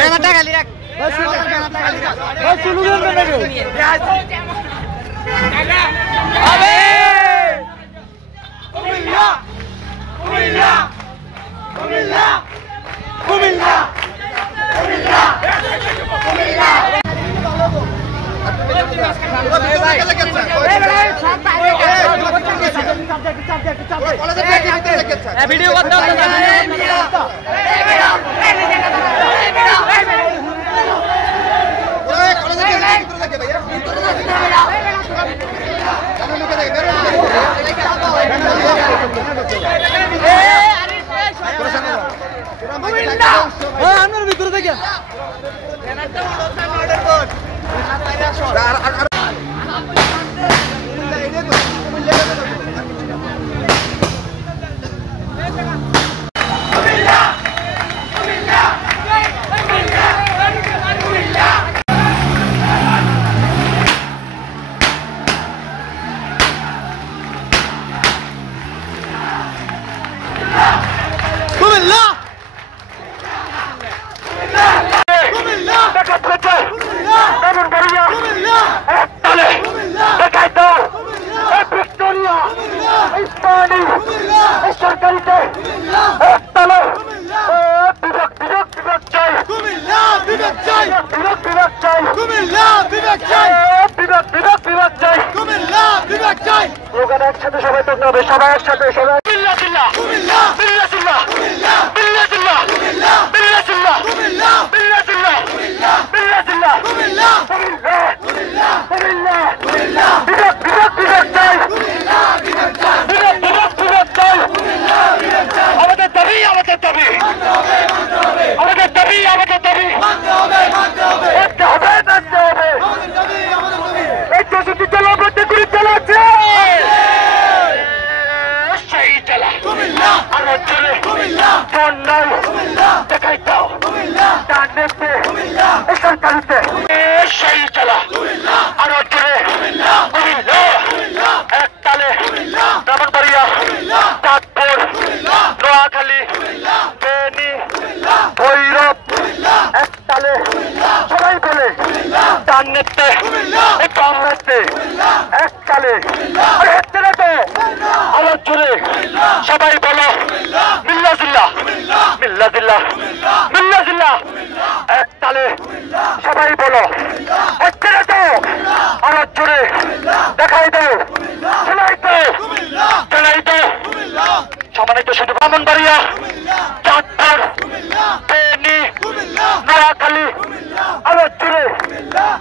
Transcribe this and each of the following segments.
ব্যানারটা খালি রাখ ভিডিও করতে হবে ভিতরে থেকে একসাথে সবাই করতে হবে সবাই একসাথে সবাই আমাদের দাবি আমাদের দাবি আমাদের দাবি আমাদের দাবি মানতে হবে মানতে হবে এই চৌষট্টি জেলা মধ্যে গুলি চালাচ্ছে সেই জেলা আমার চলে বন্যায় দেখাই দাও ডানেতে সরকারিতে সেই জেলা আমার চলে একতালে ব্রাহ্মণবাড়িয়া চাঁদপুর নোয়াখালী ফেনী ভৈরব একতালে সবাই বলে ডানেতে বামনেতে একতালে তো আমার চলে সবাই বলো মিল্লা জিল্লা মিল্লা জিল্লা মিল্লা জিল্লা একতালে সবাই বলো তো আমার চলে দেখাই দাও শোনাই তো শোনাই তো সম্মানিত শুধু ব্রাহ্মণবাড়িয়া চাঁদপুর ফেনী নোয়াখালী আমার চলে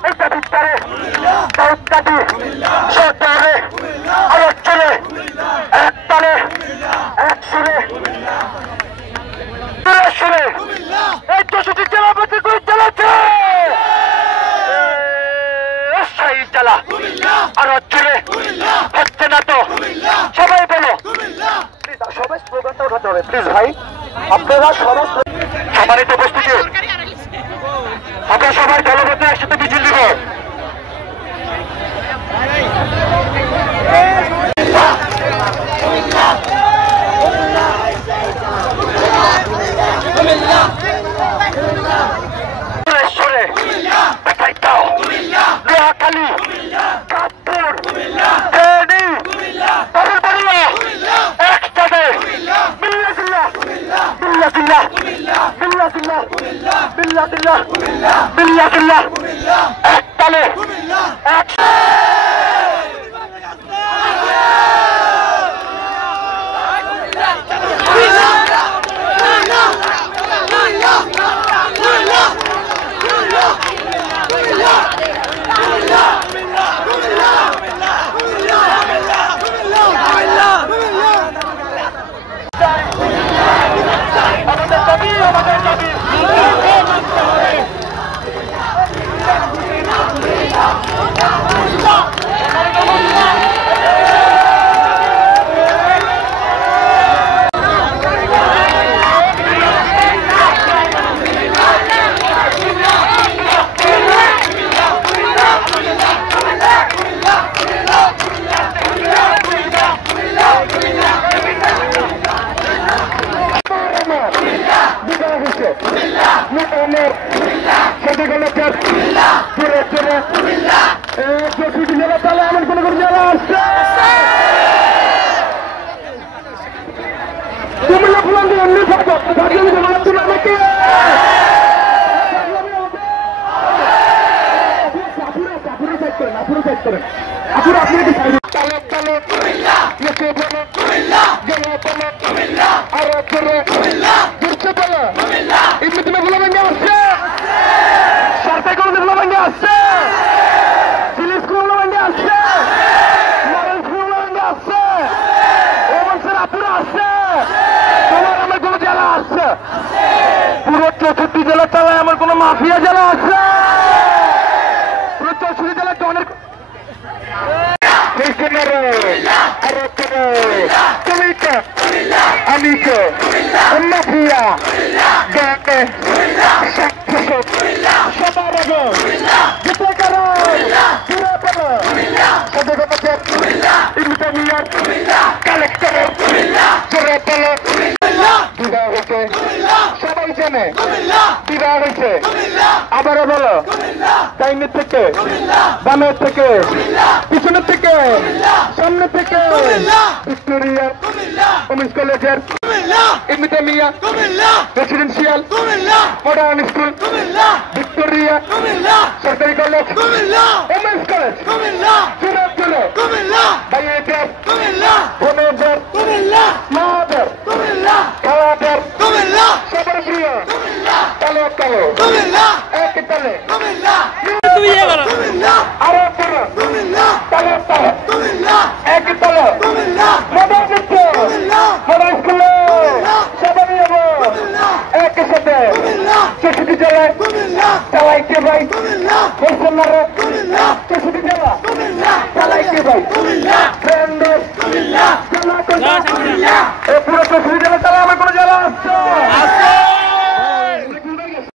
একটা ভিতরে দাউদকাঠি সরকারে আমার চলে একতালে এক সুরে সুরে এই চৌষট্টি জেলার মধ্যে গুলি চালাচ্ছে সেই জেলা আর চলে হচ্ছে না তো সবাই বলো সবাই স্লোগানটা উঠাতে হবে প্লিজ ভাই আপনারা সবাই সম্মানিত উপস্থিতি আমরা সবাই দলবদ্ধ একসাথে মিছিল দিব নোয়াখালী চাঁদপুর ফেনী ব্রাহ্মণবাড়িয়া একসাথে মিল্লা জিল্লা মিল্লা জিল্লা মিল্লা জিল্লা মিল্লা জিল্লা মিল্লা জিল্লা একতালে এক আমাদের দাবি এমনি থাকো থাকলে জমাত দিন আমাকে আপুরা আপনি কি তালে তালে এসে বলো গেলে বলো আরো করে ঘুরতে বলো এমনি তুমি বলো ভেঙে আসছে সরকার কোনো বলো ভেঙে আসছে পুলিশ কোনো ভেঙে আসছে মডেল কোনো ভেঙে আসছে ও মানুষের আপুরা আসছে তোমার আমার কোনো জেলা আসছে পুরো 64 জেলার তলায় আমার কোনো মাফিয়া জেলা আছে পুরো 64 জেলার ডনের Amico, mafia, gange, Shabarago, Gitakaro, Purapalo, Sadagapatet, Imitamiat, Collector, Jorapalo, Divahoke, Shabaijane, Divahose, Abarabalo, Kainiteke, Baneteke, Pisunateke, Samnateke, Victoria, Women's College, Imitamia, Residential, Modern School, Victoria, Sarkari College, Women's College, Chirapula, Bayeter, Bonager, Mother, Kalater, Sabarabria, Talokalo, Ekitale, Arapura, Talokalo, Ekitale, Modern School, Modern School, Sabarabria, Ekisate, Cheshiti Jala, Talaiki Bai, Bolsonaro, Cheshiti Jala, Talaiki Bai, Friends, Jala, Jala, Jala, Jala, Jala, Jala, Jala, Jala, Jala, Jala, Jala,